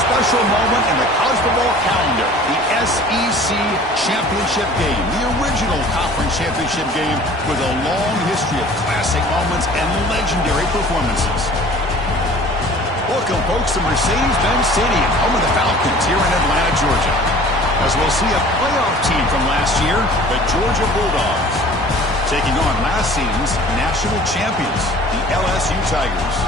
special moment in the college football calendar, the SEC Championship game, the original conference championship game with a long history of classic moments and legendary performances. Welcome, folks, to Mercedes-Benz Stadium, home of the Falcons here in Atlanta, Georgia, as we'll see a playoff team from last year, the Georgia Bulldogs, taking on last season's national champions, the LSU Tigers.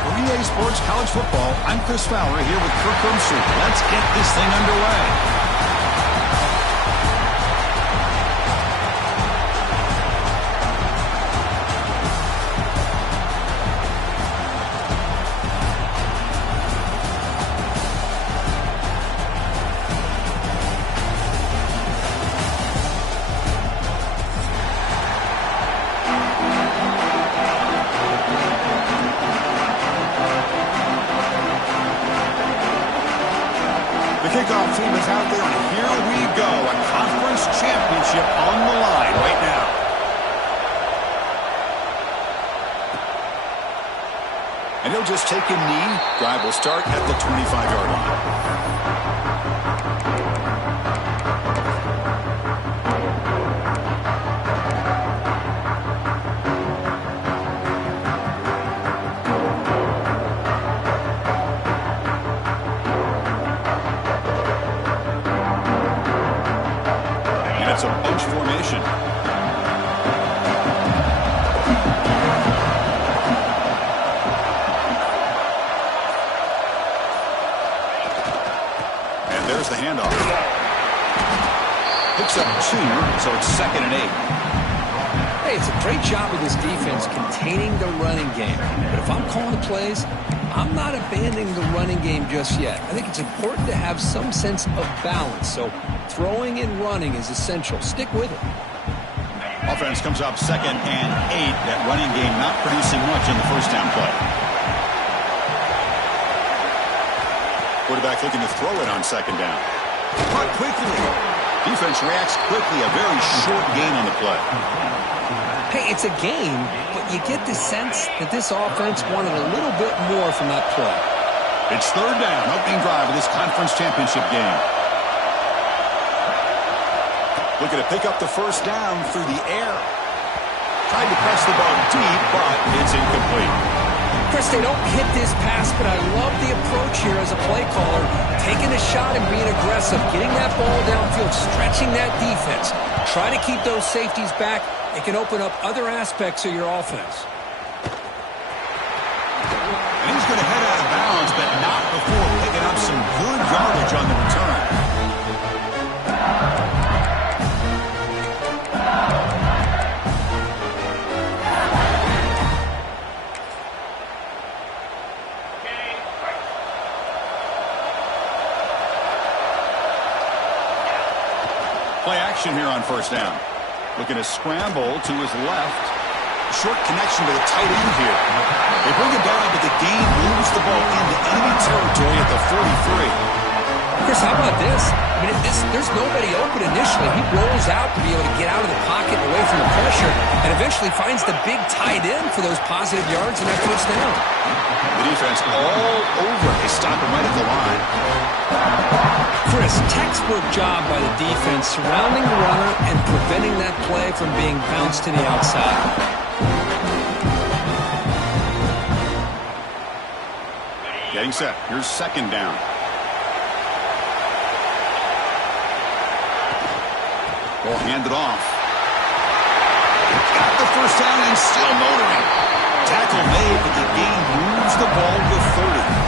For EA Sports College Football, I'm Chris Fowler here with Kirk Herbstreit. Let's get this thing underway. Kickoff team is out there, and here we go. A conference championship on the line right now. And he'll just take a knee. Drive will start at the 25-yard It's a bunch formation. And there's the handoff. Picks up 2, so it's 2nd and 8. Hey, it's a great job of this defense containing the running game. But if I'm calling the plays, I'm not abandoning the running game just yet. I think it's important to have some sense of balance. So throwing and running is essential. Stick with it. Offense comes up 2nd and 8. That running game not producing much in the first down play. Quarterback looking to throw it on 2nd down. Caught quickly. Defense reacts quickly. A very short gain on the play. Hey, it's a game, but you get the sense that this offense wanted a little bit more from that play. It's 3rd down. Opening drive of this conference championship game. Looking to pick up the first down through the air. Tried to press the ball deep, but it's incomplete. Chris, they don't hit this pass, but I love the approach here as a play caller. Taking a shot and being aggressive, getting that ball downfield, stretching that defense. Try to keep those safeties back. It can open up other aspects of your offense. And he's going to head out of bounds, but not before picking up some good yardage on the return. Play action here on 1st down. Looking to scramble to his left. Short connection to the tight end here. They bring it down, but the gain moves the ball into enemy territory at the 43. Chris, how about this? I mean, there's nobody open initially. He rolls out to be able to get out of the pocket and away from the pressure, and eventually finds the big tight end for those positive yards and that touchdown. The defense all over. They stop him right at the line. Chris, textbook job by the defense surrounding the runner and preventing that play from being bounced to the outside. Getting set. Here's 2nd down. Ball handed off. Got the first down and still motoring. Tackle made, but the gain moves the ball to 30.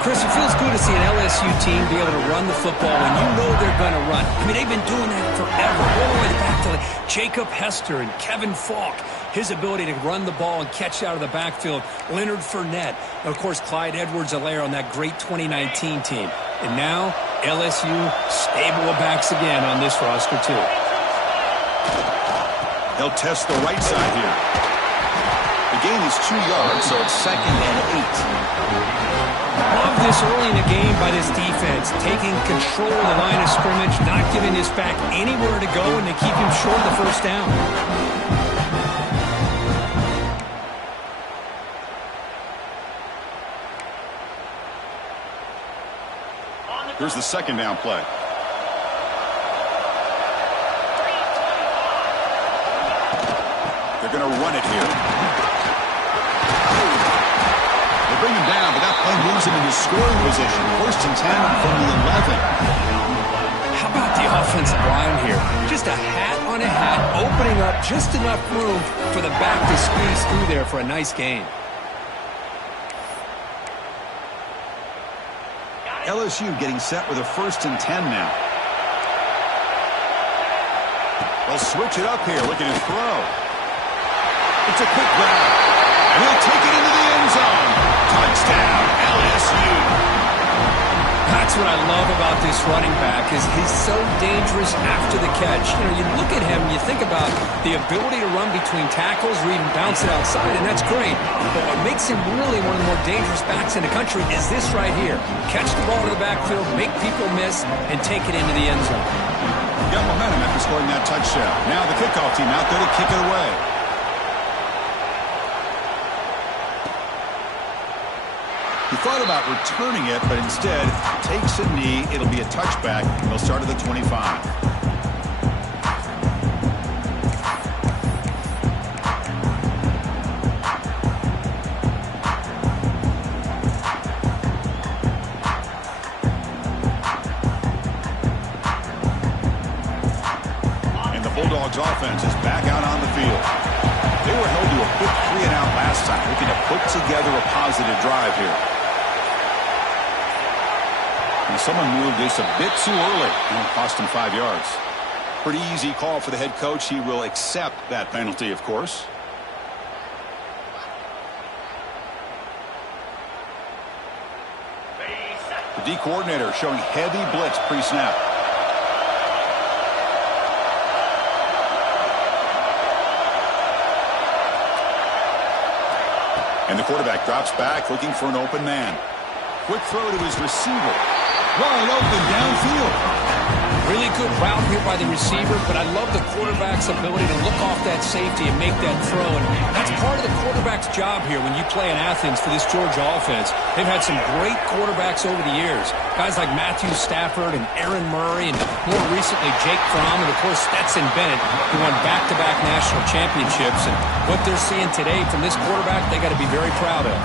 Chris, it feels good to see an LSU team be able to run the football when you know they're going to run. I mean, they've been doing that forever, all the way back to like Jacob Hester and Kevin Falk. His ability to run the ball and catch out of the backfield. Leonard Fournette. And, of course, Clyde Edwards-Helaire on that great 2019 team. And now, LSU stable of backs again on this roster, too. They'll test the right side here. The gain is 2 yards, so it's 2nd and 8. Love this early in the game by this defense, taking control of the line of scrimmage, not giving this back anywhere to go, and to keep him short of the first down. Here's the second down play. They're going to run it here. They bring him down, but that play moves him into scoring position. 1st and 10 from the 11. How about the offensive line here? Just a hat on a hat, opening up just enough room for the back to squeeze through there for a nice gain. LSU getting set with a 1st and 10 now. They'll switch it up here, looking to throw. It's a quick grab, and he'll take it into the end zone. Touchdown, LSU. That's what I love about this running back is he's so dangerous after the catch. You know, you look at him, you think about the ability to run between tackles or even bounce it outside, and that's great. But what makes him really one of the more dangerous backs in the country is this right here. Catch the ball to the backfield, make people miss, and take it into the end zone. Got momentum after scoring that touchdown. Now the kickoff team out there to kick it away. He thought about returning it, but instead takes a knee. It'll be a touchback. They'll start at the 25. And the Bulldogs offense is back out on the field. They were held to a quick 3-and-out last time, looking to put together a positive drive here. And someone moved this a bit too early. It cost him 5 yards. Pretty easy call for the head coach. He will accept that penalty, of course. The D coordinator showing heavy blitz pre-snap. And the quarterback drops back, looking for an open man. Quick throw to his receiver. Wide open downfield. Really good route here by the receiver, but I love the quarterback's ability to look off that safety and make that throw. And that's part of the quarterback's job here when you play in Athens for this Georgia offense. They've had some great quarterbacks over the years. Guys like Matthew Stafford and Aaron Murray and more recently Jake Fromm and, of course, Stetson Bennett, who won back-to-back national championships. And what they're seeing today from this quarterback, they got to be very proud of.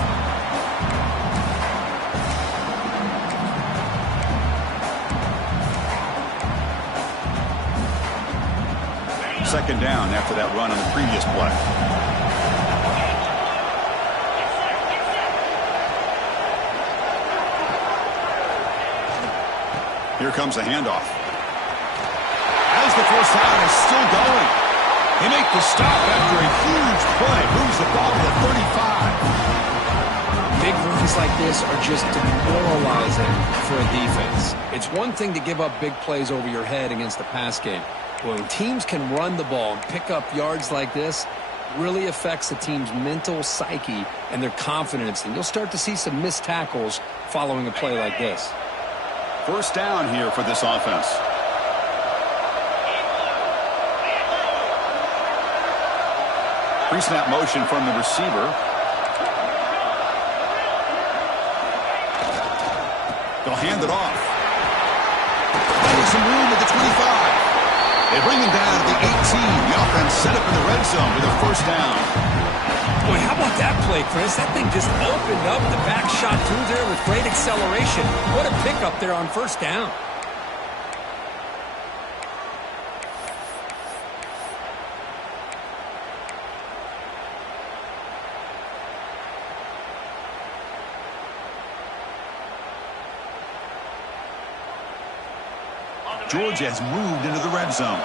Second down after that run on the previous play. Here comes a handoff. As the first down is still going. They make the stop after a huge play. Moves the ball to the 35. Big runs like this are just demoralizing for a defense. It's one thing to give up big plays over your head against the pass game. When teams can run the ball and pick up yards like this, really affects the team's mental psyche and their confidence. And you'll start to see some missed tackles following a play like this. First down here for this offense. Pre-snap motion from the receiver. They'll hand it off. Finding some room at the 25. They bring him down at the 18. The offense set up in the red zone with a first down. Boy, how about that play, Chris? That thing just opened up. The back shot through there with great acceleration. What a pickup there on first down. Georgia has moved into the red zone.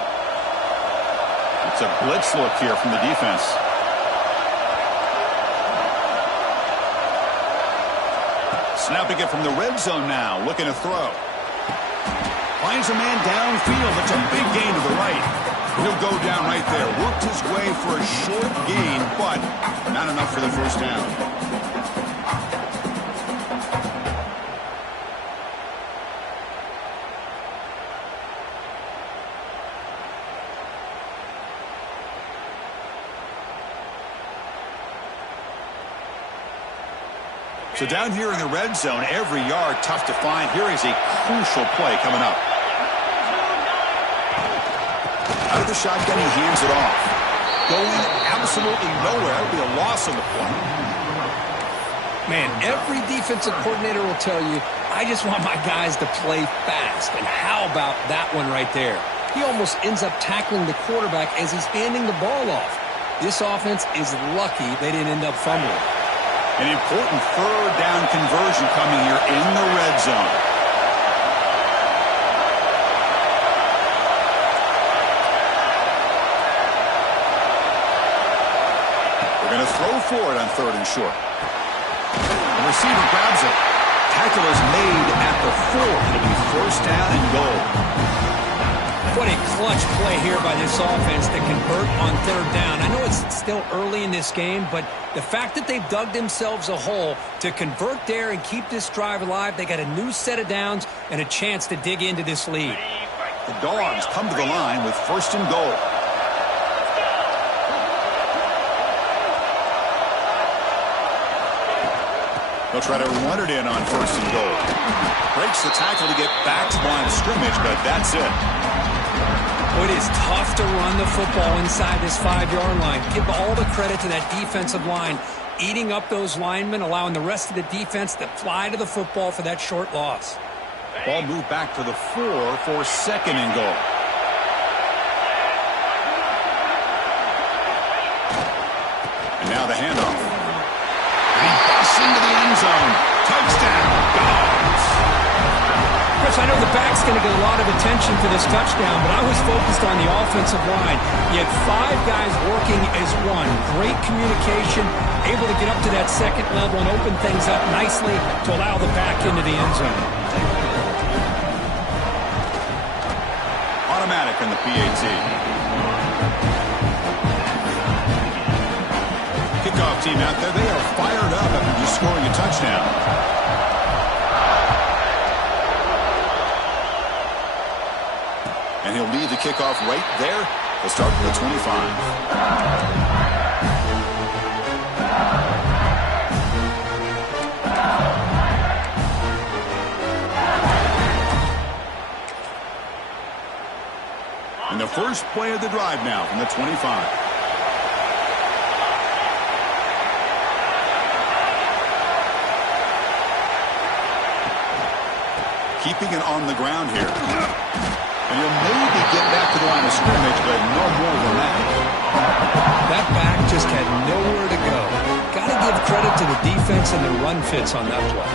It's a blitz look here from the defense. Snapping it from the red zone now, looking to throw. Finds a man downfield. It's a big gain to the right. He'll go down right there. Worked his way for a short gain, but not enough for the first down. So down here in the red zone, every yard tough to find. Here is a crucial play coming up. Out of the shotgun, he hands it off. Going absolutely nowhere. That'll be a loss on the play. Man, every defensive coordinator will tell you, I just want my guys to play fast. And how about that one right there? He almost ends up tackling the quarterback as he's handing the ball off. This offense is lucky they didn't end up fumbling. An important third down conversion coming here in the red zone. They're going to throw for it on 3rd and short. The receiver grabs it. Tackle is made at the 4. It'll be 1st down and goal. What a clutch play here by this offense to convert on 3rd down. I know it's still early in this game, but the fact that they've dug themselves a hole to convert there and keep this drive alive, they got a new set of downs and a chance to dig into this lead. The Dogs come to the line with 1st and goal. They'll try to run it in on 1st and goal. Breaks the tackle to get back to the line of scrimmage, but that's it. It is tough to run the football inside this 5-yard line. Give all the credit to that defensive line, eating up those linemen, allowing the rest of the defense to fly to the football for that short loss. Ball moved back to the 4 for 2nd and goal. And now the handoff. He busts into the end zone. Touchdown, Dogs. Chris, I know the back's going to get a lot of attention for this touchdown, but I was focused on the offensive line. You had 5 guys working as one. Great communication, able to get up to that 2nd level and open things up nicely to allow the back into the end zone. Automatic on the PAT. Kickoff team out there, they are fired up after just scoring a touchdown. And he'll lead the kickoff right there. He'll start from the 25. And the first play of the drive now from the 25. Keeping it on the ground here. And he'll maybe get back to the line of scrimmage, but no more than that. That back just had nowhere to go. Got to give credit to the defense and the run fits on that play.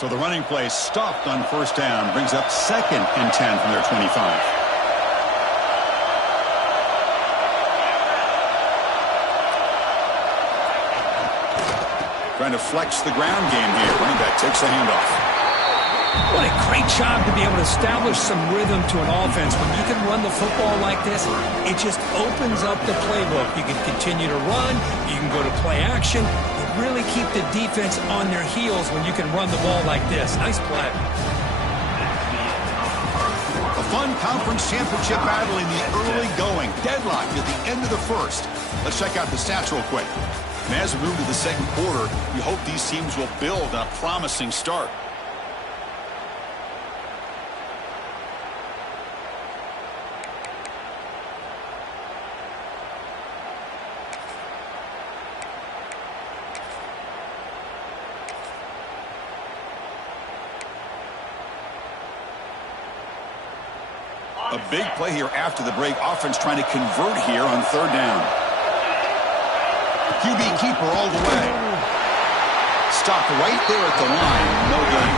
So the running play stopped on 1st down, brings up 2nd and 10 from their 25. Trying to flex the ground game here. Running back takes the handoff. What a great job to be able to establish some rhythm to an offense. When you can run the football like this, it just opens up the playbook. You can continue to run. You can go to play action. Really keep the defense on their heels when you can run the ball like this. Nice play. A fun conference championship battle in the early going. Deadlock at the end of the 1st. Let's check out the stats real quick. And as we move to the 2nd quarter, we hope these teams will build on a promising start. A big play here after the break. Offense trying to convert here on 3rd down. QB keeper all the way. Stopped right there at the line. No gain.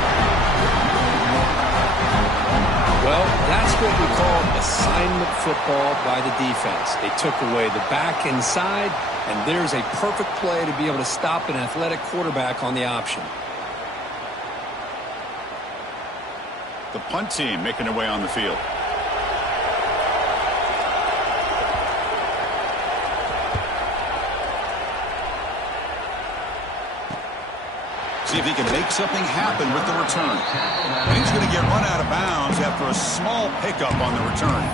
Well, that's what we call assignment football by the defense. They took away the back inside, and there's a perfect play to be able to stop an athletic quarterback on the option. The punt team making their way on the field. See if he can make something happen with the return. And he's going to get run out of bounds after a small pickup on the return.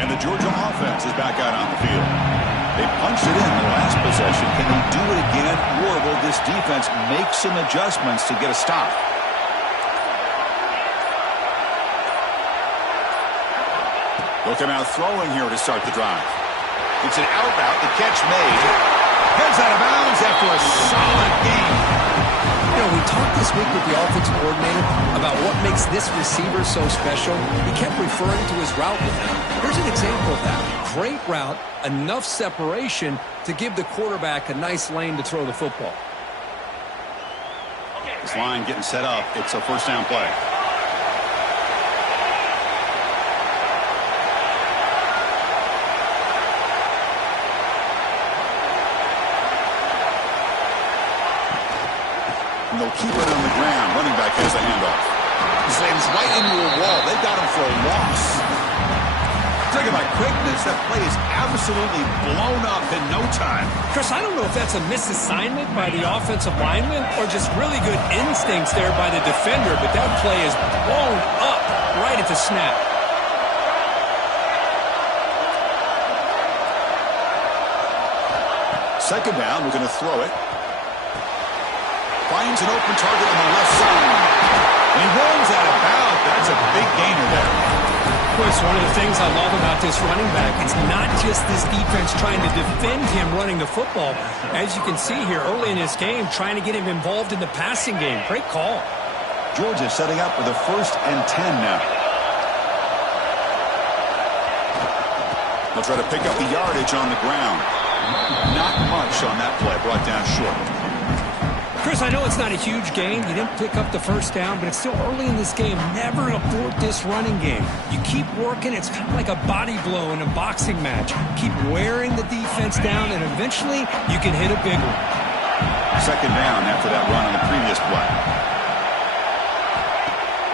And the Georgia offense is back out on the field. They punched it in the last possession. Can they do it again, or will this defense make some adjustments to get a stop? They'll come out throwing here to start the drive. It's an out route. The catch made. Heads out of bounds after a solid game. You know, we talked this week with the offensive coordinator about what makes this receiver so special. He kept referring to his route with him. Here's an example of that. Great route, enough separation to give the quarterback a nice lane to throw the football. This line getting set up. It's a first down play. And they'll keep it on the ground. Running back has the handoff. Slams right into a wall. They got him for a loss. Talking about quickness, that play is absolutely blown up in no time. Chris, I don't know if that's a misassignment by the offensive lineman or just really good instincts there by the defender, but that play is blown up right at the snap. Second down, we're going to throw it. Finds an open target on the left side. And he rolls out of bounds. That's a big gainer there. Chris, one of the things I love about this running back, it's not just this defense trying to defend him running the football. As you can see here early in this game, trying to get him involved in the passing game. Great call. Georgia setting up with a 1st and 10 now. They'll try to pick up the yardage on the ground. Not much on that play, brought down short. Chris, I know it's not a huge gain. You didn't pick up the first down, but it's still early in this game. Never abort this running game. You keep working. It's kind of like a body blow in a boxing match. Keep wearing the defense down, and eventually you can hit a big one. Second down after that run on the previous play.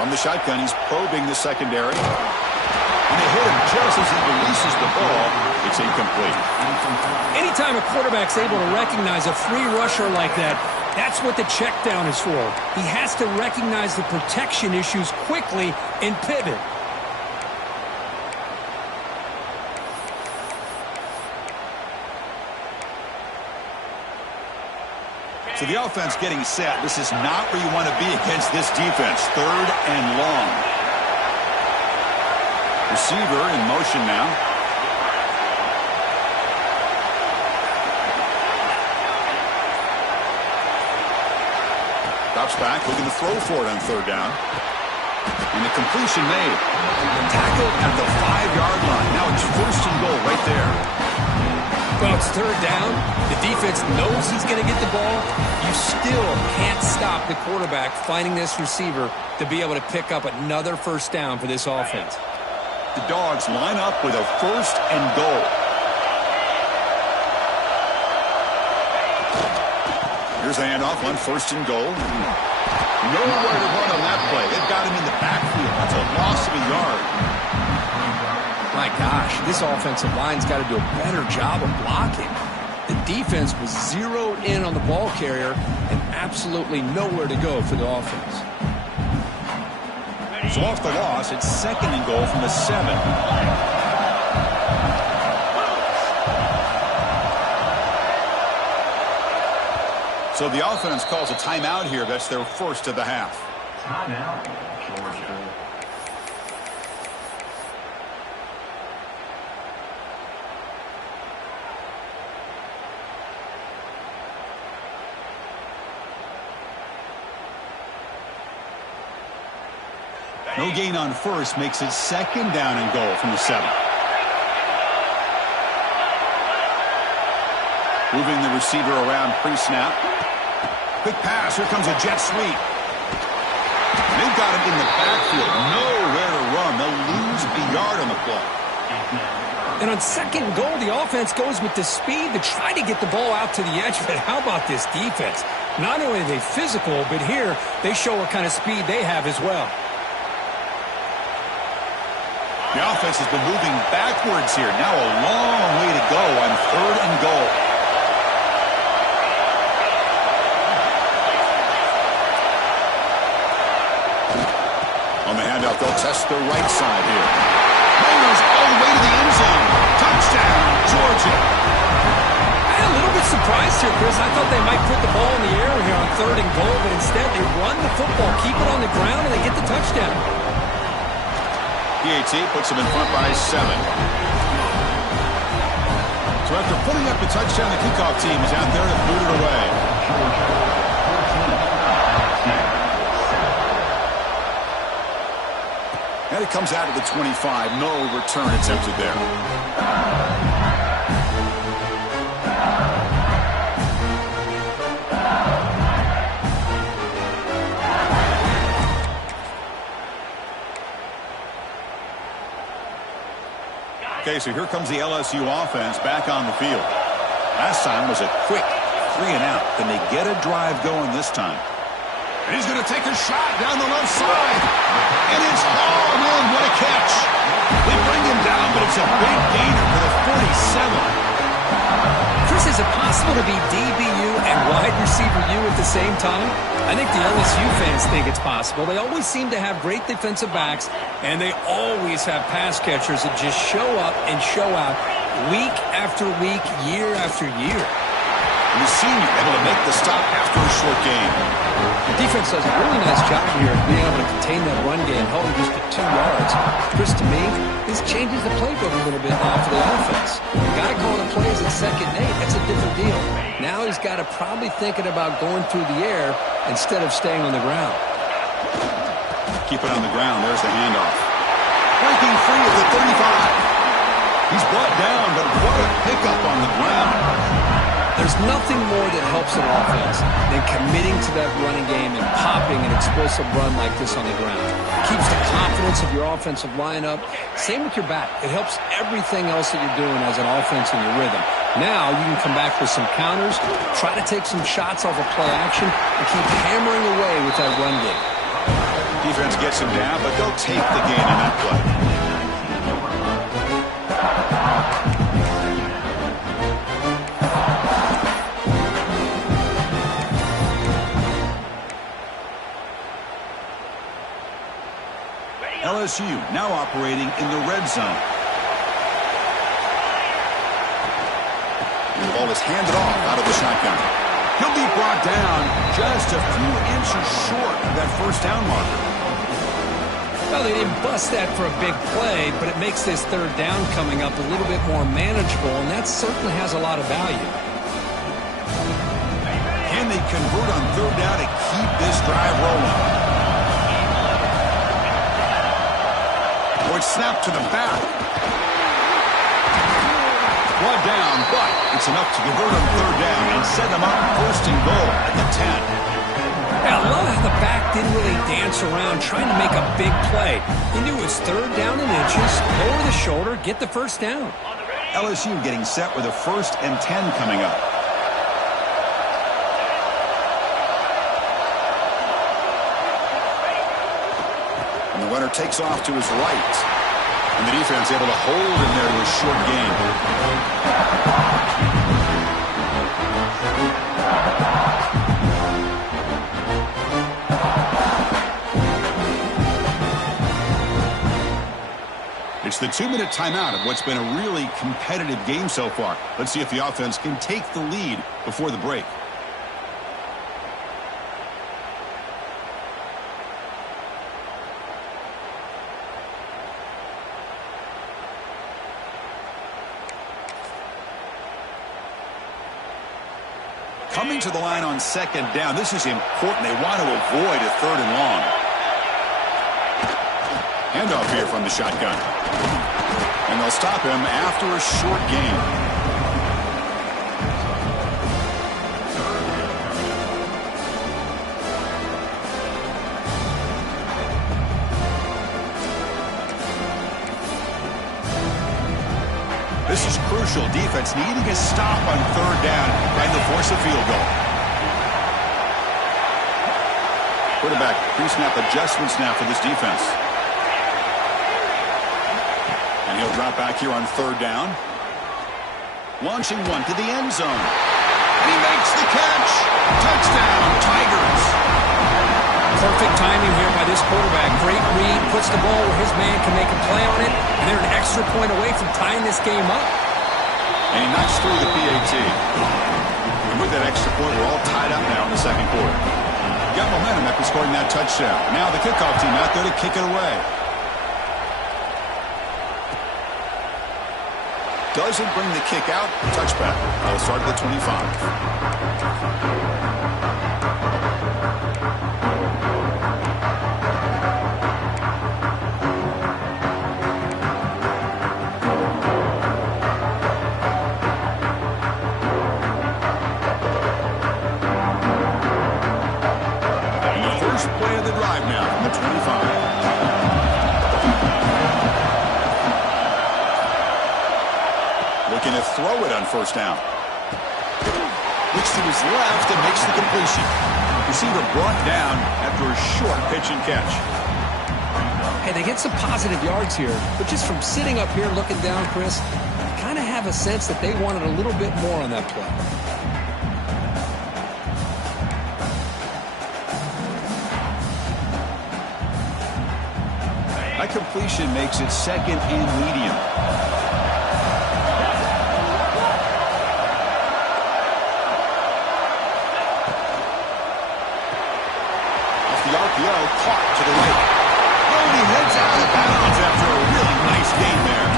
From the shotgun, he's probing the secondary. And they hit him just as he releases the ball. It's incomplete. Anytime a quarterback's able to recognize a free rusher like that, that's what the check down is for. He has to recognize the protection issues quickly and pivot. So the offense getting set. This is not where you want to be against this defense. 3rd and long. Receiver in motion now. Drops back, looking to throw for it on 3rd down. And the completion made. Tackled at the 5-yard line. Now it's 1st and goal right there. Well, it's 3rd down. The defense knows he's going to get the ball. You still can't stop the quarterback finding this receiver to be able to pick up another 1st down for this offense. The Dogs line up with a 1st and goal. Here's the handoff on 1st and goal. Nowhere to run on that play. They've got him in the backfield. That's a loss of a yard. My gosh, this offensive line's got to do a better job of blocking. The defense was zeroed in on the ball carrier and absolutely nowhere to go for the offense. So off the loss, it's 2nd and goal from the 7. So the offense calls a timeout here. That's their 1st of the half. Timeout, Georgia. No gain on 1st makes it 2nd down and goal from the 7. Moving the receiver around pre-snap. Quick pass. Here comes a jet sweep. They've got him in the backfield. Nowhere to run. They'll lose a yard on the play. And on second and goal, the offense goes with the speed to try to get the ball out to the edge. But how about this defense? Not only are they physical, but here they show what kind of speed they have as well. The offense has been moving backwards here. Now a long way to go on third and goal. On the handoff, they'll test the right side here. Raiders all the way to the end zone. Touchdown, Georgia. I'm a little bit surprised here, Chris. I thought they might put the ball in the air here on third and goal, but instead they run the football, keep it on the ground, and they get the touchdown. PAT puts them in front by 7. So after putting up the touchdown, the kickoff team is out there to boot it away. And it comes out of the 25. No return attempted there. Okay, so here comes the LSU offense back on the field. Last time was a quick 3 and out. Can they get a drive going this time? And he's going to take a shot down the left side. And it's hauled in. What a catch. They bring him down, but it's a big gainer for the 47. Chris, is it possible to be DBU and wide receiver U at the same time? I think the LSU fans think it's possible. They always seem to have great defensive backs, and they always have pass catchers that just show up and show out week after week, year after year. And the senior able to make the stop after a short game. The defense does a really nice job here of being able to contain that run game, holding just to 2 yards. Chris, to me, this changes the playbook a little bit now for the offense. The guy calling the plays at 2nd and 8, that's a different deal. Now he's got to probably thinking about going through the air instead of staying on the ground. Keep it on the ground. There's the handoff. Breaking free at the 35. He's brought down, but what a pickup on the ground. There's nothing more that helps an offense than committing to that running game and popping an explosive run like this on the ground. Keeps the confidence of your offensive lineup. Same with your back. It helps everything else that you're doing as an offense in your rhythm. Now you can come back with some counters, try to take some shots off of play action, and keep hammering away with that run game. Defense gets him down, but they'll take the gain on that play. LSU now operating in the red zone. The ball is handed off out of the shotgun. He'll be brought down just a few inches short of that first down marker. Well, they didn't bust that for a big play, but it makes this third down coming up a little bit more manageable, and that certainly has a lot of value. Can they convert on third down to keep this drive rolling? It's snapped to the back. Brought down, but it's enough to convert on third down and set them up first and goal at the 10. Yeah, I love how the back didn't really dance around trying to make a big play. He knew it was third down in inches, lower the shoulder, get the first down. LSU getting set with a 1st and 10 coming up. And the runner takes off to his right. And the defense able to hold him there to a short gain. It's the 2-minute timeout of what's been a really competitive game so far. Let's see if the offense can take the lead before the break. Coming to the line on 2nd down. This is important. They want to avoid a 3rd and long. Handoff here from the shotgun. And they'll stop him after a short gain. defense needing a stop on third down, trying to force a field goal. Quarterback pre-snap adjustments now for this defense. And he'll drop back here on third down. Launching one to the end zone. And he makes the catch. Touchdown, Tigers. Perfect timing here by this quarterback. Great read, puts the ball where his man can make a play on it, and they're an extra point away from tying this game up. And he knocks through the PAT. And with that extra point, we're all tied up now in the second quarter. Got momentum after scoring that touchdown. Now the kickoff team out there to kick it away. Doesn't bring the kick out. Touchback. I'll start at the 25. Looking to throw it on first down. Looks to his left and makes the completion. Receiver brought down after a short pitch and catch. Hey, they get some positive yards here, but just from sitting up here looking down, Chris, I kind of have a sense that they wanted a little bit more on that play. That completion makes it second and medium. Caught to the right. Oh, he heads out of bounds after a really nice game there.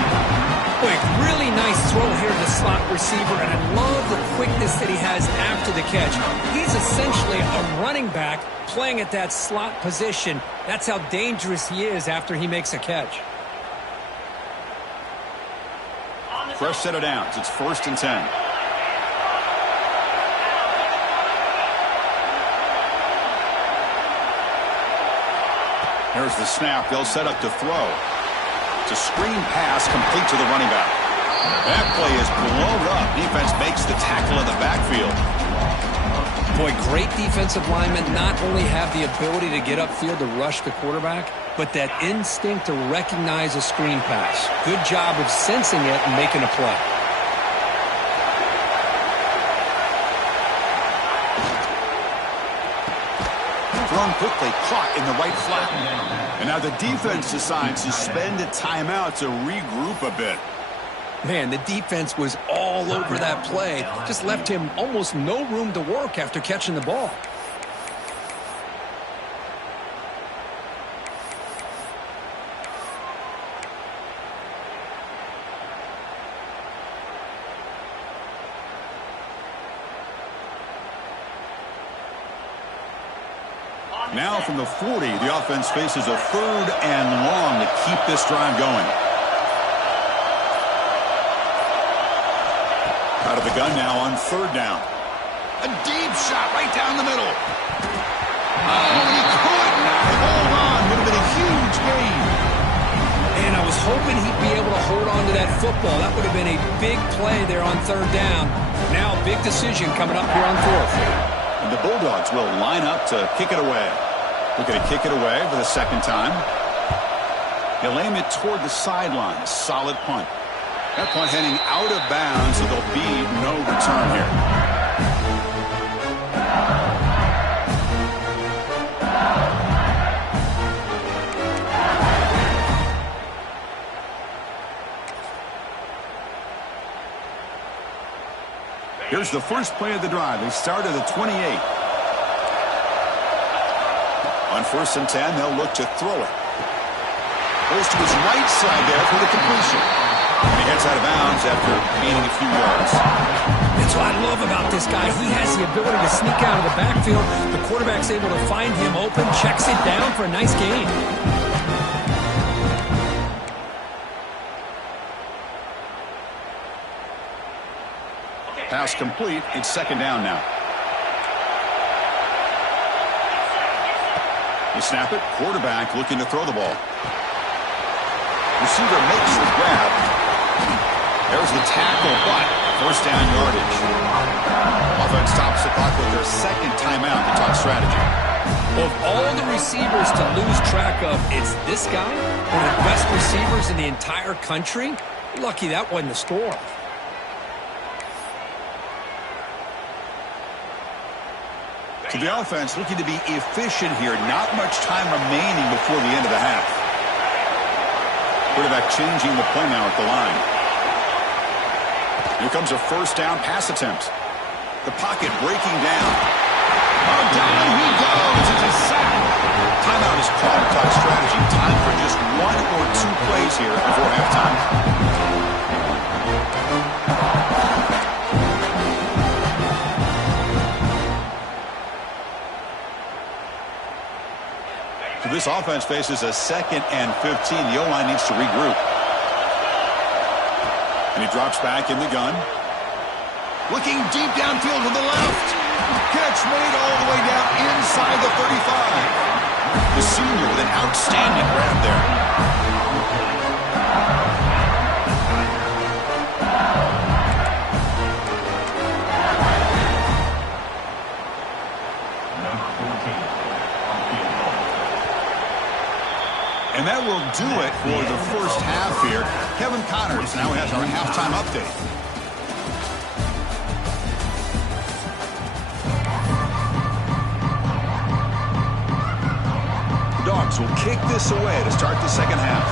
Quick, really nice throw here to the slot receiver, and I love the quickness that he has after the catch. He's essentially a running back playing at that slot position. That's how dangerous he is after he makes a catch. Fresh set of downs. It's 1st and 10. Here's the snap. They'll set up to throw. It's a screen pass complete to the running back. That play is blown up. Defense makes the tackle in the backfield. Boy, great defensive linemen not only have the ability to get upfield to rush the quarterback, but that instinct to recognize a screen pass. Good job of sensing it and making a play. Thrown quickly, caught in the right flat. And now the defense decides to spend a timeout to regroup a bit. Man, the defense was all over that play. Just left him almost no room to work after catching the ball. Now from the 40, the offense faces a 3rd and long to keep this drive going. Out of the gun now on 3rd down. A deep shot right down the middle. Oh, he could not hold on. Would have been a huge gain. And I was hoping he'd be able to hold on to that football. That would have been a big play there on 3rd down. Now a big decision coming up here on 4th. And the Bulldogs will line up to kick it away. Looking to kick it away for the 2nd time. He'll aim it toward the sideline. Solid punt. That punt heading out of bounds, so there'll be no return here. Here's the first play of the drive. They start at the 28. On 1st and 10, they'll look to throw it. Goes to his right side there for the completion. And he heads out of bounds after gaining a few yards. That's what I love about this guy. He has the ability to sneak out of the backfield. The quarterback's able to find him open, checks it down for a nice gain. Pass complete. It's 2nd down now. They snap it. Quarterback looking to throw the ball. Receiver makes the grab. There's the tackle, but first down yardage. Offense stops the clock with their second timeout to talk strategy. Of all the receivers to lose track of, it's this guy, one of the best receivers in the entire country. Lucky that wasn't the score. So the offense looking to be efficient here. Not much time remaining before the end of the half. Quarterback changing the play now at the line. Here comes a first down pass attempt. The pocket breaking down. Oh, down he goes. It's a sack. Timeout is called to talk strategy. Time for just one or two plays here before halftime. This offense faces a 2nd and 15. The O-line needs to regroup. And he drops back in the gun. Looking deep downfield to the left. Catch made all the way down inside the 35. The senior with an outstanding grab there. And that will do it for the first half here. Kevin Connors now has our halftime update. The Dogs will kick this away to start the second half.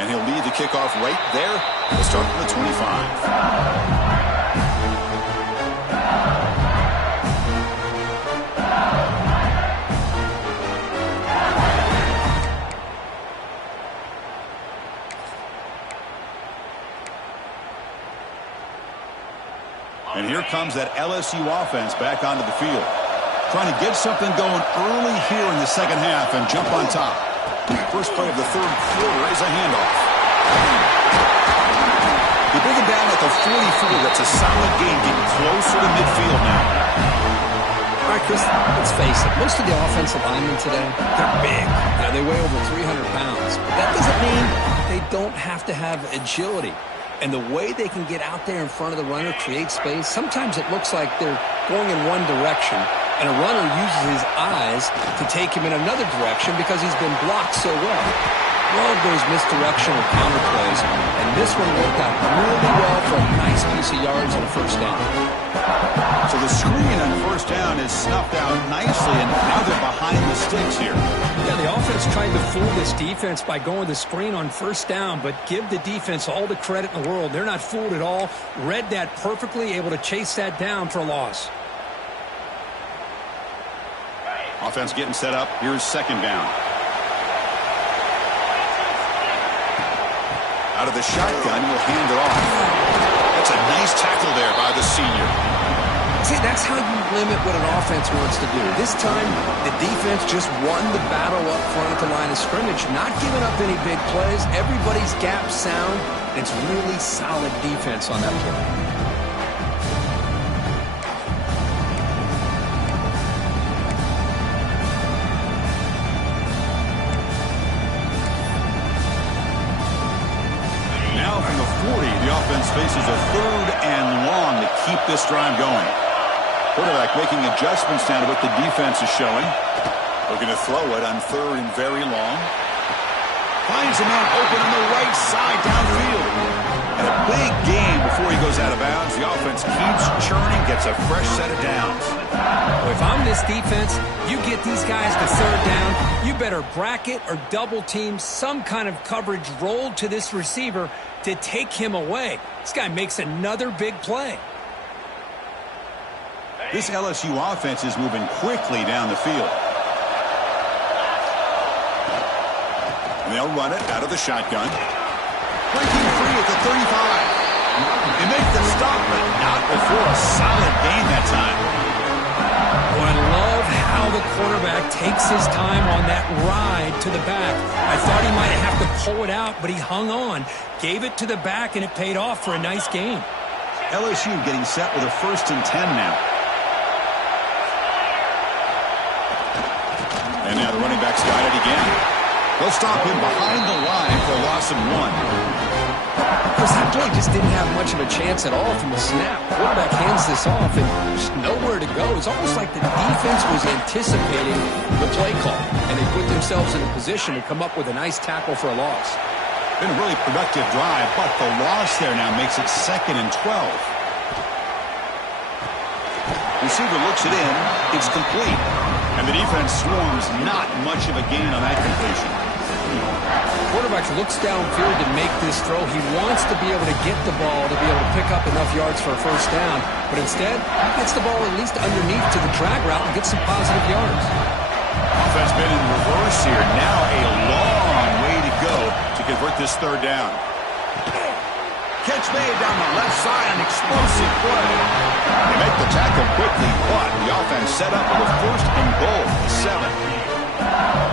And he'll lead the kickoff right there. He'll start from the 25. And here comes that LSU offense back onto the field. Trying to get something going early here in the second half and jump on top. First play of the third quarter is a handoff. They bring him down at the 44. That's a solid gain, getting closer to midfield now. All right, Chris, let's face it. Most of the offensive linemen today, they're big. They weigh over 300 pounds. But that doesn't mean they don't have to have agility. And the way they can get out there in front of the runner, create space, sometimes it looks like they're going in one direction, and a runner uses his eyes to take him in another direction because he's been blocked so well. Love those misdirection or counter plays, and this one worked out really well for a nice piece of yards on a first down. So the screen on first down is snuffed out nicely, and now they're behind the sticks here. Yeah, the offense tried to fool this defense by going the screen on first down, but give the defense all the credit in the world. They're not fooled at all. Read that perfectly, able to chase that down for a loss. Offense getting set up. Here's second down. Out of the shotgun, he'll hand it off. That's a nice tackle there by the senior. See, that's how you limit what an offense wants to do. This time, the defense just won the battle up front at the line of scrimmage, not giving up any big plays. Everybody's gap sound. It's really solid defense on that play. Now from the 40, the offense faces a 3rd and long to keep this drive going. Quarterback making adjustments now to what the defense is showing. Looking to throw it on 3rd and very long. Finds a man open on the right side downfield. And a big gain before he goes out of bounds. The offense keeps churning, gets a fresh set of downs. Well, if I'm this defense, you get these guys to 3rd down, you better bracket or double team some kind of coverage rolled to this receiver to take him away. This guy makes another big play. This LSU offense is moving quickly down the field. And they'll run it out of the shotgun. Breaking free at the 35. They make the stop, but not before a solid gain that time. Oh, I love how the quarterback takes his time on that ride to the back. I thought he might have to pull it out, but he hung on, gave it to the back, and it paid off for a nice gain. LSU getting set with a 1st and 10 now. And And now the running back's got it again. They'll stop him behind the line for a loss of 1. Because he really just didn't have much of a chance at all from the snap. Quarterback hands this off and just nowhere to go. It's almost like the defense was anticipating the play call, and they put themselves in a position to come up with a nice tackle for a loss. Been a really productive drive, but the loss there now makes it 2nd and 12. Receiver looks it in. It's complete. And the defense swarms. Not much of a gain on that completion. Quarterback looks downfield to make this throw. He wants to be able to get the ball to be able to pick up enough yards for a first down. But instead, he gets the ball at least underneath to the drag route and gets some positive yards. Offense been in reverse here. Now a long way to go to convert this 3rd down. Catch made down the left side, an explosive play. They make the tackle quickly, but the offense set up with a 1st and goal at the 7.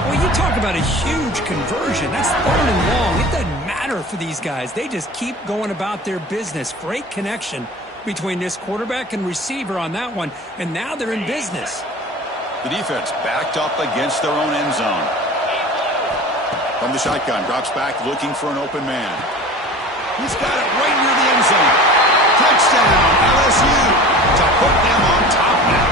Well, you talk about a huge conversion. That's 3rd and long. It doesn't matter for these guys. They just keep going about their business. Great connection between this quarterback and receiver on that one, and now they're in business. The defense backed up against their own end zone. From the shotgun, drops back looking for an open man. He's got it right near the end zone. Touchdown, LSU, to put them on top now.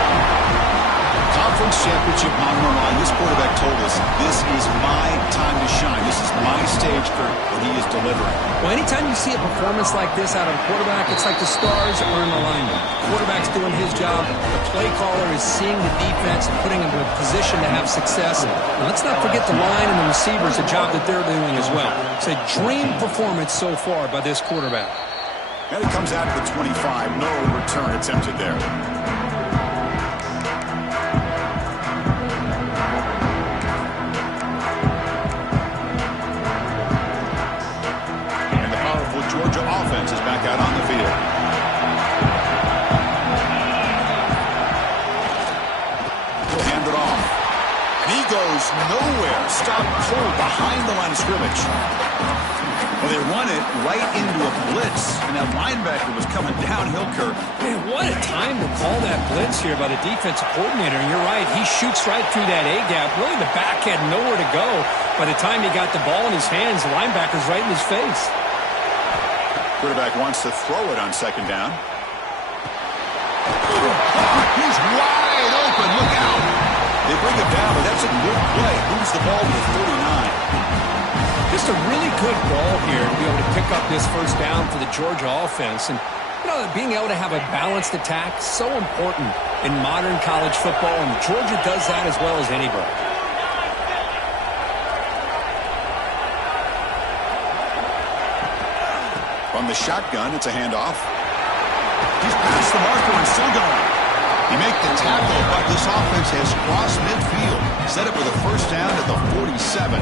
Conference championship mountain on line. This quarterback told us, this is my time to shine. This is my stage for what he is delivering. Well, anytime you see a performance like this out of a quarterback, it's like the stars are in alignment. The quarterback's doing his job. The play caller is seeing the defense and putting him in a position to have success. And let's not forget the line and the receivers, the job that they're doing as well. It's a dream performance so far by this quarterback. And it comes out to the 25. No return attempted there. Georgia offense is back out on the field. He'll hand it off. And he goes nowhere. Stop cold behind the line of scrimmage. Well, they run it right into a blitz, and that linebacker was coming downhill, Kirk. Man, what a time to call that blitz here by the defensive coordinator. And you're right, he shoots right through that A-gap. Really, the back had nowhere to go. By the time he got the ball in his hands, the linebacker's right in his face. Quarterback wants to throw it on 2nd down. He's wide open. Look out. They bring it down, but that's a good play. Moves the ball to the 39. Just a really good ball here to be able to pick up this first down for the Georgia offense. And, you know, being able to have a balanced attack, so important in modern college football, and Georgia does that as well as anybody. From the shotgun, it's a handoff. He's past the marker and still going. He make the tackle, but this offense has crossed midfield. Set up with a first down at the 47.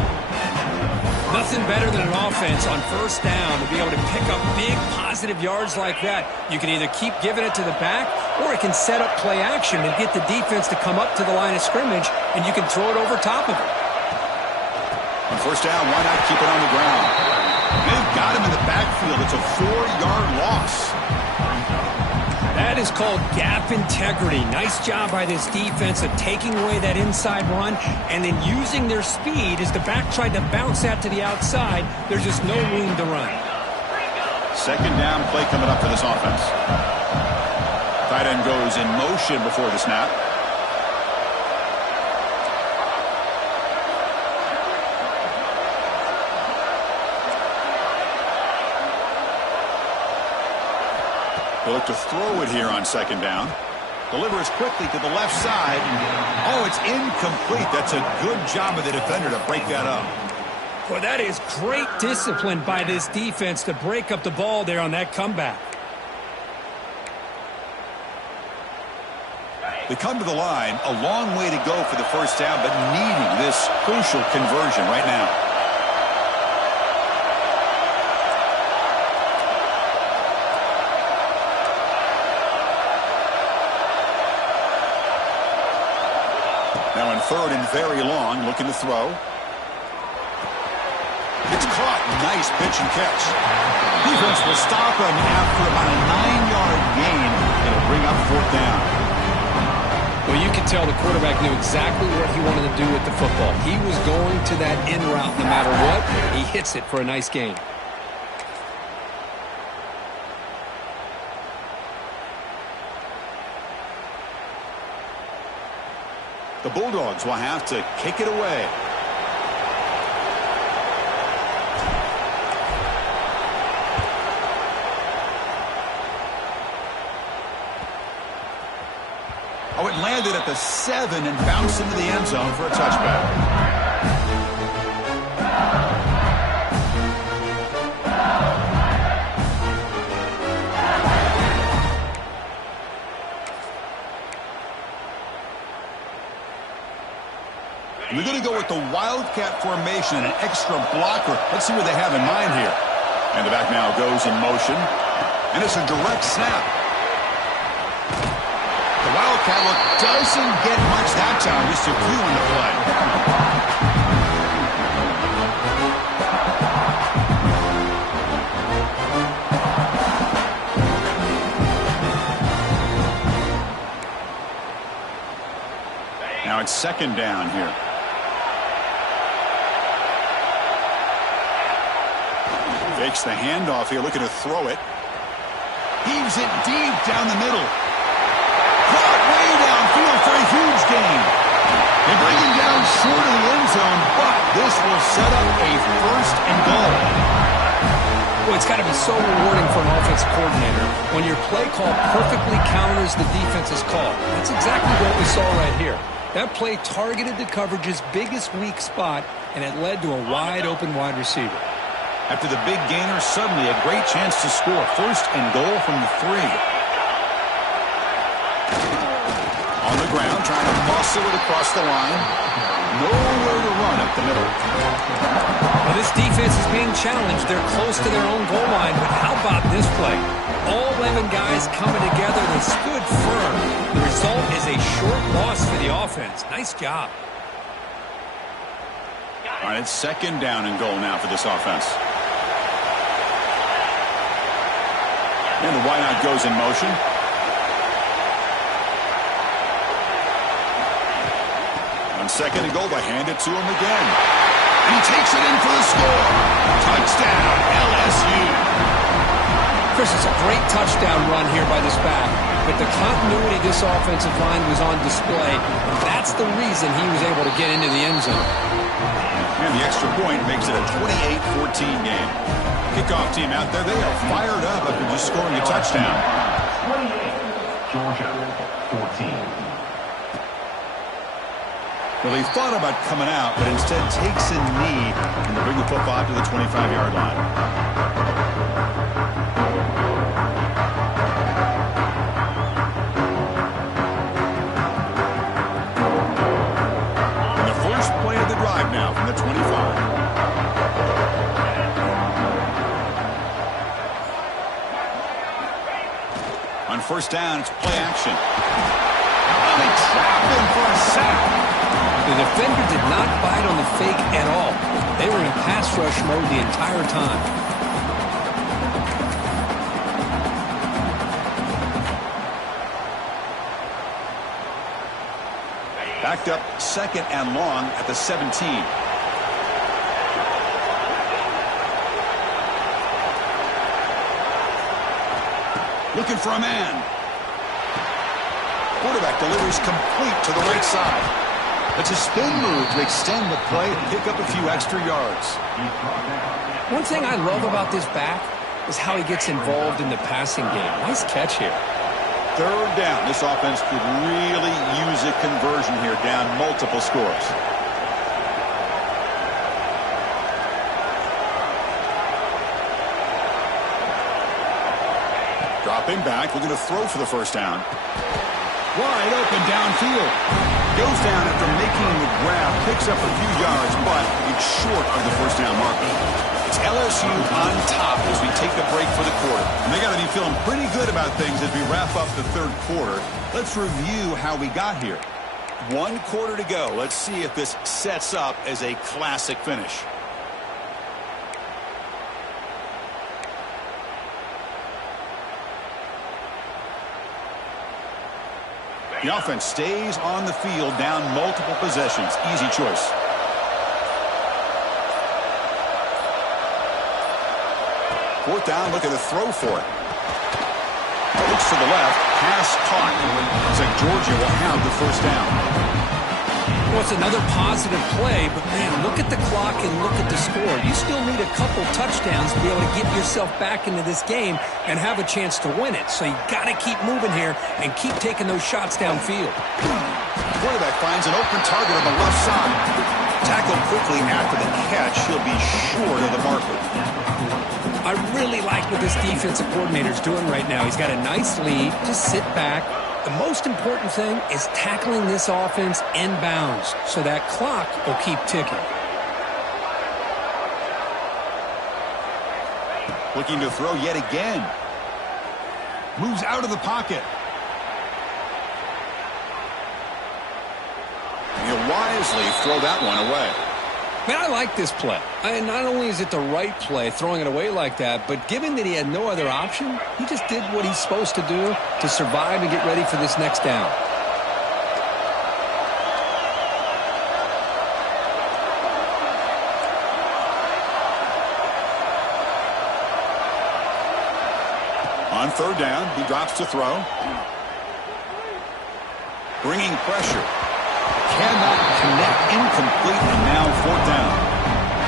Nothing better than an offense on first down to be able to pick up big positive yards like that. You can either keep giving it to the back, or it can set up play action and get the defense to come up to the line of scrimmage, and you can throw it over top of it. On first down, why not keep it on the ground? They've got him in the backfield. It's a 4-yard loss. That is called gap integrity. Nice job by this defense of taking away that inside run and then using their speed as the back tried to bounce that to the outside. There's just no room to run. 2nd down play coming up for this offense. Tight end goes in motion before the snap. They look to throw it here on 2nd down. Delivers quickly to the left side. Oh, it's incomplete. That's a good job of the defender to break that up. Well, that is great discipline by this defense to break up the ball there on that comeback. They come to the line, a long way to go for the first down, but needing this crucial conversion right now. Now in 3rd and very long, looking to throw. It's caught. Nice pitch and catch. Defense will stop him after about a 9-yard gain. It'll bring up 4th down. Well, you could tell the quarterback knew exactly what he wanted to do with the football. He was going to that in route no matter what. He hits it for a nice gain. The Bulldogs will have to kick it away. Oh, it landed at the 7 and bounced into the end zone for a touchback. We're going to go with the Wildcat formation and an extra blocker. Let's see what they have in mind here. And the back now goes in motion. And it's a direct snap. The Wildcat look doesn't get much that time. Just a few on the play. Now it's second down here. Fakes the handoff here, looking to throw it. Heaves it deep down the middle. Caught way downfield for a huge gain. They bring him down short of the end zone, but this will set up a first and goal. Well, it's got to be so rewarding for an offensive coordinator when your play call perfectly counters the defense's call. That's exactly what we saw right here. That play targeted the coverage's biggest weak spot, and it led to a wide-open wide receiver. After the big gainer, suddenly a great chance to score. First and goal from the 3. On the ground, trying to muscle it across the line. Nowhere to run up the middle. Well, this defense is being challenged. They're close to their own goal line, but how about this play? All 11 guys coming together. They stood firm. The result is a short loss for the offense. Nice job. All right, it's second down and goal now for this offense. And the wideout goes in motion. On second and goal, they hand it to him again. And he takes it in for the score. Touchdown, LSU. Chris, it's a great touchdown run here by this back. But the continuity of this offensive line was on display. And that's the reason he was able to get into the end zone. And the extra point makes it a 28-14 game. Kickoff team out there, they are fired up after just scoring a touchdown. 28, Georgia, 14. Well, he thought about coming out, but instead takes a knee and to bring the football to the 25-yard line. And the first play of the drive now from the 25. On first down, it's play action. Oh, they trap him for a sack. The defender did not bite on the fake at all. They were in pass rush mode the entire time. Backed up second and long at the 17. Looking for a man. Quarterback delivers complete to the right side. It's a spin move to extend the play and pick up a few extra yards. One thing I love about this back is how he gets involved in the passing game. Nice catch here. Third down. This offense could really use a conversion here, down multiple scores. Dropping back, looking to throw for the first down. Wide open downfield. Goes down after making the grab, picks up a few yards, but it's short of the first down marker. It's LSU on top as we take a break for the quarter. And they got to be feeling pretty good about things as we wrap up the third quarter. Let's review how we got here. 1 quarter to go. Let's see if this sets up as a classic finish. The offense stays on the field, down multiple possessions. Easy choice. Fourth down, look at the throw for it. Looks to the left, pass caught. Looks like Georgia will have the first down. Well, it's another positive play, but man, look at the clock and look at the score. You still need a couple touchdowns to be able to get yourself back into this game and have a chance to win it. So you got to keep moving here and keep taking those shots downfield. The quarterback finds an open target on the left side. Tackled quickly after the catch. He'll be short of the marker. I really like what this defensive coordinator is doing right now. He's got a nice lead. Just sit back. The most important thing is tackling this offense inbounds so that clock will keep ticking. Looking to throw yet again. Moves out of the pocket. And he'll wisely throw that one away. Man, I like this play. Not only is it the right play, throwing it away like that, but given that he had no other option, he just did what he's supposed to do to survive and get ready for this next down. On third down, he drops to throw. Bringing pressure. Cannot connect, incomplete, and now fourth down.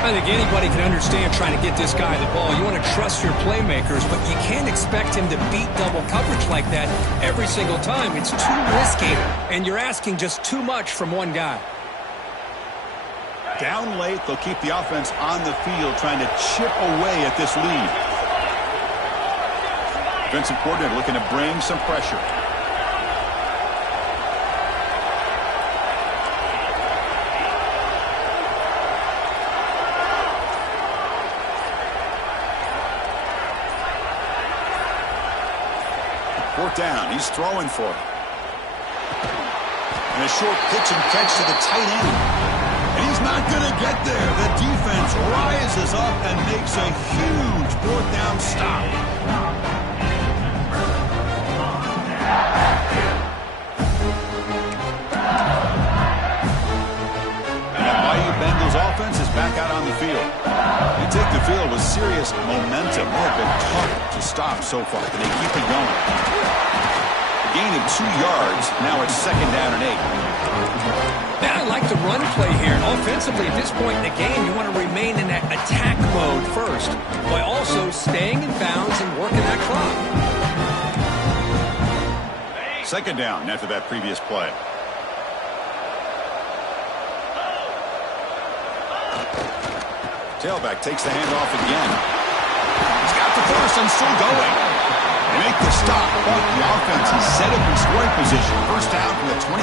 I think anybody can understand trying to get this guy the ball. You want to trust your playmakers, but you can't expect him to beat double coverage like that every single time. It's too risky, and you're asking just too much from one guy. Down late, they'll keep the offense on the field trying to chip away at this lead. Defensive coordinator looking to bring some pressure. Fourth down, he's throwing for it. And a short pitch and catch to the tight end. And he's not going to get there. The defense rises up and makes a huge fourth down stop. And the Bayou Bengals offense is back out on the field. They take the field with serious momentum. They have been tough to stop so far. Can they keep it going? A gain of 2 yards. Now it's second down and 8. Now, I like the run play here. And offensively, at this point in the game, you want to remain in that attack mode first, while also staying in bounds and working that clock. Second down after that previous play. Tailback takes the handoff again. He's got the first and still going. They make the stop, but the offense is set up in scoring position. First down from the 23.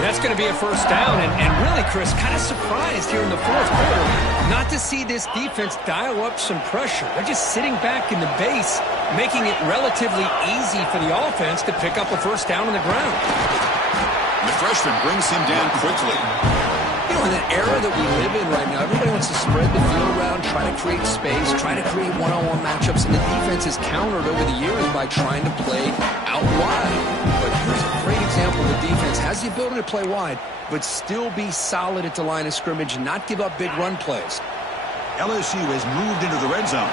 That's going to be a first down, and really, Chris, kind of surprised here in the fourth quarter not to see this defense dial up some pressure. They're just sitting back in the base, making it relatively easy for the offense to pick up a first down on the ground. The freshman brings him down quickly. You know, in the era that we live in right now, everybody wants to spread the field around, try to create space, try to create one-on-one matchups, and the defense is countered over the years by trying to play out wide. But here's a great example. The defense has the ability to play wide, but still be solid at the line of scrimmage and not give up big run plays. LSU has moved into the red zone.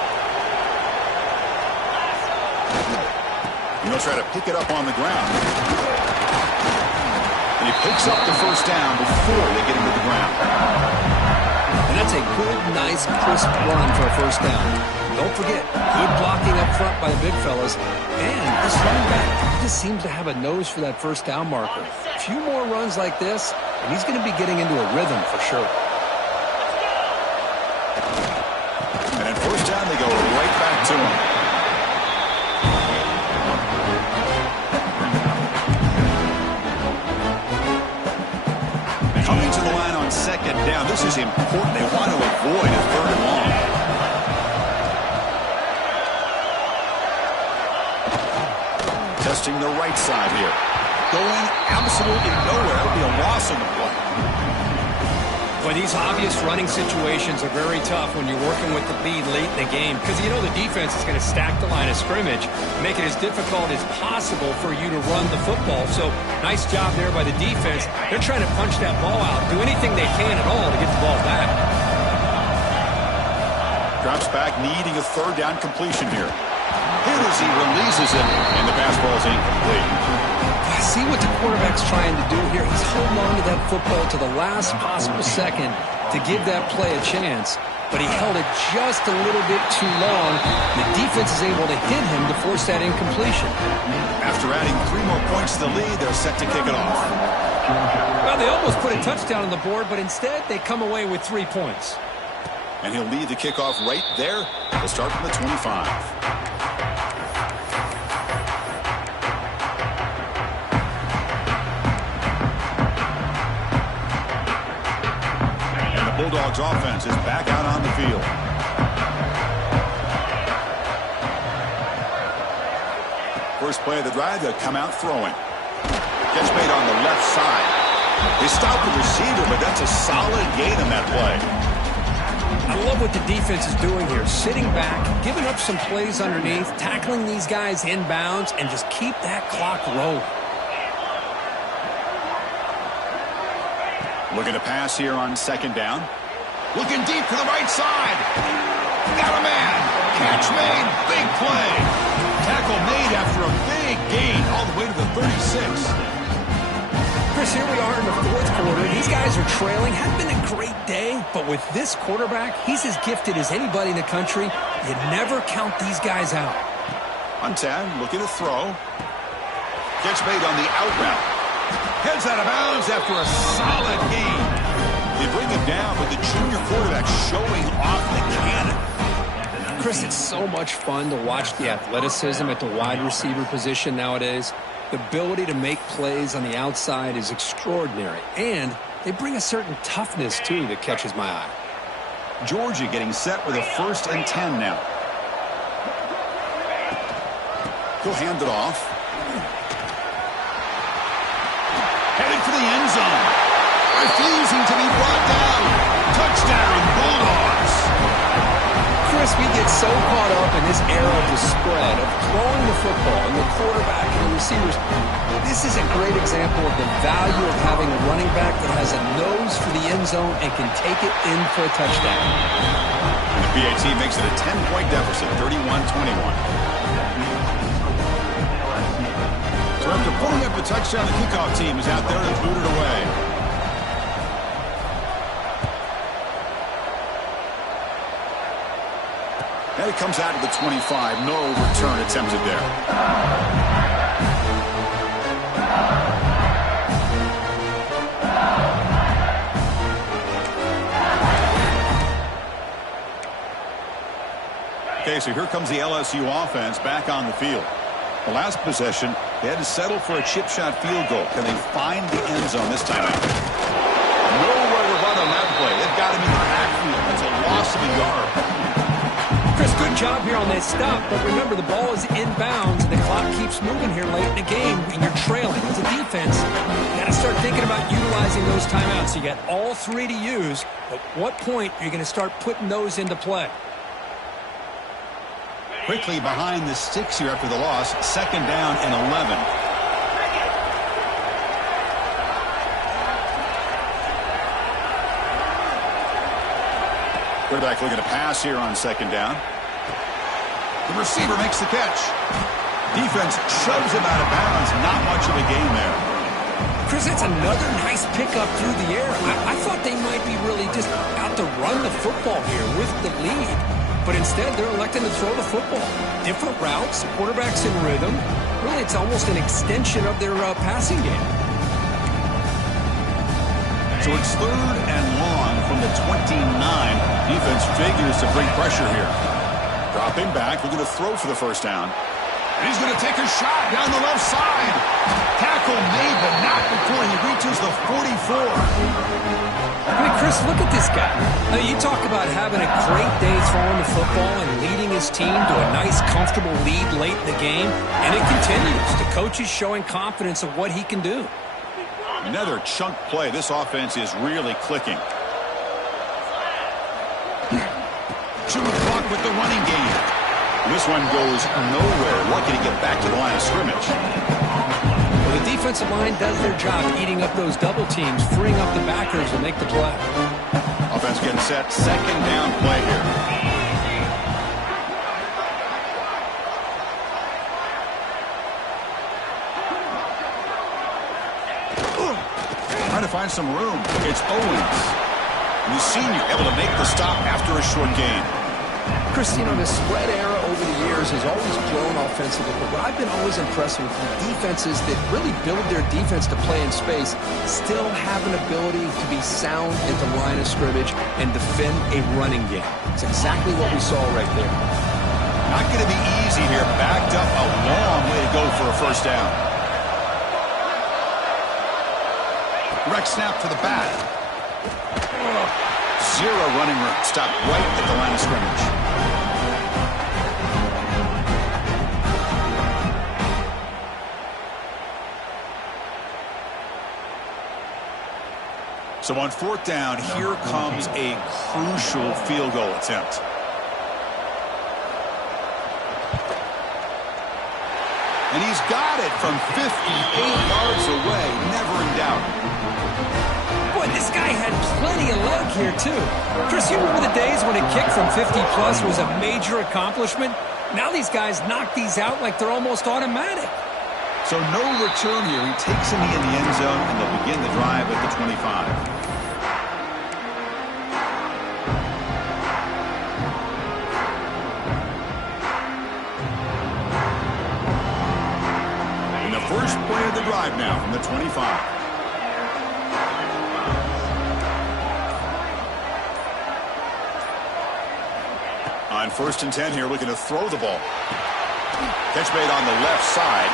And they'll try to pick it up on the ground. And he picks up the first down before they get him to the ground. And that's a good, nice, crisp run for a first down. Don't forget, good blocking up front by the big fellas. And this running back just seems to have a nose for that first down marker. A few more runs like this, and he's going to be getting into a rhythm for sure. And at first down, they go right back to him. Coming to the line on second down. This is important. They want to avoid a third and long. Testing the right side here. Going absolutely nowhere. It'll be a loss on the play. Well, these obvious running situations are very tough when you're working with the lead late in the game because you know the defense is going to stack the line of scrimmage, make it as difficult as possible for you to run the football. So nice job there by the defense. They're trying to punch that ball out, do anything they can at all to get the ball back. Drops back, needing a third down completion here. Here as he releases it, and the pass ball is incomplete. I see what the quarterback's trying to do here. He's holding on to that football to the last possible second to give that play a chance, but he held it just a little bit too long. The defense is able to hit him to force that incompletion. After adding 3 more points to the lead, they're set to kick it off. Well, they almost put a touchdown on the board, but instead they come away with 3 points. And he'll lead the kickoff right there. They'll start from the 25. And the Bulldogs offense is back out on the field. First play of the drive, they'll come out throwing. Catch made on the left side. They stop the receiver, but that's a solid gain on that play. I love what the defense is doing here. Sitting back, giving up some plays underneath, tackling these guys inbounds, and just keep that clock rolling. Looking to pass here on second down. Looking deep to the right side. Got a man. Catch made. Big play. Tackle made after a big gain all the way to the 36. Chris, here we are in the fourth quarter. These guys are trailing. Hadn't been a great day, but with this quarterback, he's as gifted as anybody in the country. You never count these guys out. On 10, looking to throw. Catch made on the out route. Heads out of bounds after a solid gain. They bring him down, but the junior quarterback showing off the cannon. Chris, it's so much fun to watch the athleticism at the wide receiver position nowadays. The ability to make plays on the outside is extraordinary, and they bring a certain toughness, too, that catches my eye. Georgia getting set with a 1st and 10 now. He'll hand it off. Headed for the end zone. Refusing to be brought down. Touchdown, Bulldogs. Chris, we get so caught up in this era of the spread, of throwing the football and the quarterback and the receivers. This is a great example of the value of having a running back that has a nose for the end zone and can take it in for a touchdown. And the PAT makes it a 10-point deficit, 31-21. So after pulling up a touchdown, the kickoff team is out there to boot it away. And it comes out to the 25. No return attempted there. Okay, so here comes the LSU offense back on the field. The last possession, they had to settle for a chip shot field goal. Can they find the end zone this time out? Nowhere to run on that play. They've got him in the backfield. That's a loss of a yard. Chris, good job here on that stop, but remember the ball is inbounds and the clock keeps moving here late in the game and you're trailing. As a defense, you got to start thinking about utilizing those timeouts. You got all 3 to use, but what point are you going to start putting those into play? Quickly behind the sticks here after the loss. 2nd down and 11. Quarterback looking to pass here on 2nd down. The receiver makes the catch. Defense shoves him out of bounds. Not much of a gain there. Chris, that's another nice pickup through the air. I thought they might be really just out to run the football here with the lead. But instead, they're electing to throw the football. Different routes, quarterback's in rhythm. Really, it's almost an extension of their passing game. So it's 3rd and long from the 29. Defense figures to bring pressure here. Dropping back, looking to throw for the 1st down. And he's going to take a shot down the left side. Tackle made, but not before he reaches the 44. I mean, Chris, look at this guy. I mean, you talk about having a great day throwing the football and leading his team to a nice, comfortable lead late in the game, and it continues. The coach is showing confidence of what he can do. Another chunk play. This offense is really clicking. Chewing clock with the running game. This one goes nowhere. Lucky to get back to the line of scrimmage. Well, the defensive line does their job eating up those double teams, freeing up the backers to make the play. Offense getting set. Second down play here. Trying to find some room. It's Owens. The senior able to make the stop after a short gain. Christine, the spread era over the years has always grown offensively, but what I've been always impressed with defenses that really build their defense to play in space still have an ability to be sound at the line of scrimmage and defend a running game. It's exactly what we saw right there. Not going to be easy here. Backed up a long way to go for a first down. Direct snap to the back. Zero running room. Stopped right at the line of scrimmage. So on fourth down, here comes a crucial field goal attempt. And he's got it from 58 yards away. Never in doubt. Boy, this guy had plenty of leg here, too. Chris, you remember the days when a kick from 50-plus was a major accomplishment? Now these guys knock these out like they're almost automatic. So no return here. He takes a knee in the end zone, and they'll begin the drive at the 25. And the first play of the drive now from the 25. On 1st and 10 here, looking to throw the ball. Catch made on the left side.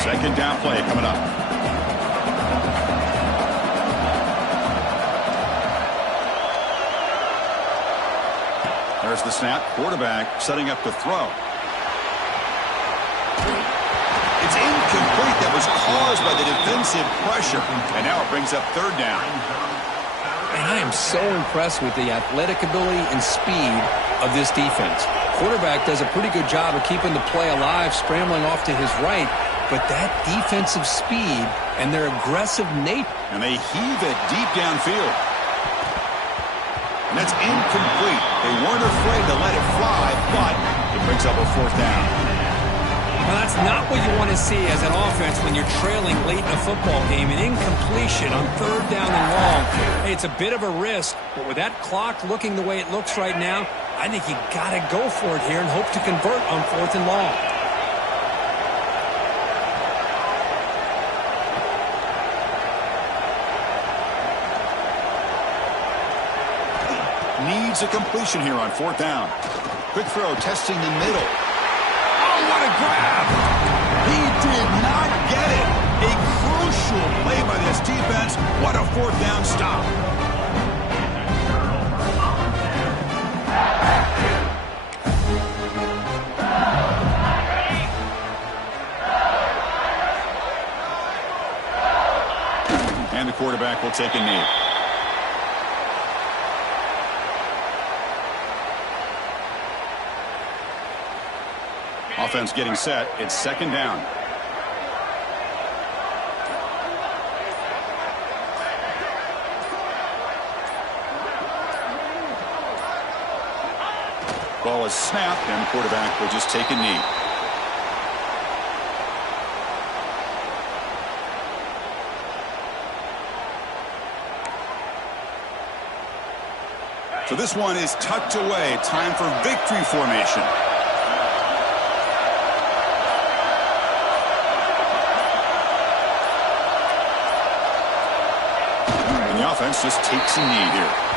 Second down play coming up. There's the snap. Quarterback setting up to throw. It's incomplete. That was caused by the defensive pressure. And now it brings up third down. And I am so impressed with the athletic ability and speed of this defense. Quarterback does a pretty good job of keeping the play alive, scrambling off to his right. But that defensive speed and their aggressive nature. And they heave it deep downfield. And that's incomplete. They weren't afraid to let it fly, but it brings up a fourth down. Well, that's not what you want to see as an offense when you're trailing late in a football game. An incompletion on third down and long. Hey, it's a bit of a risk, but with that clock looking the way it looks right now, I think you got to go for it here and hope to convert on 4th and long. Needs a completion here on 4th down. Quick throw, testing the middle. Oh, what a grab! He did not get it. A crucial play by this defense. What a 4th down stop. And the quarterback will take a knee. Offense getting set. It's second down. Ball is snapped, and the quarterback will just take a knee. So this one is tucked away. Time for victory formation. And the offense just takes a knee here.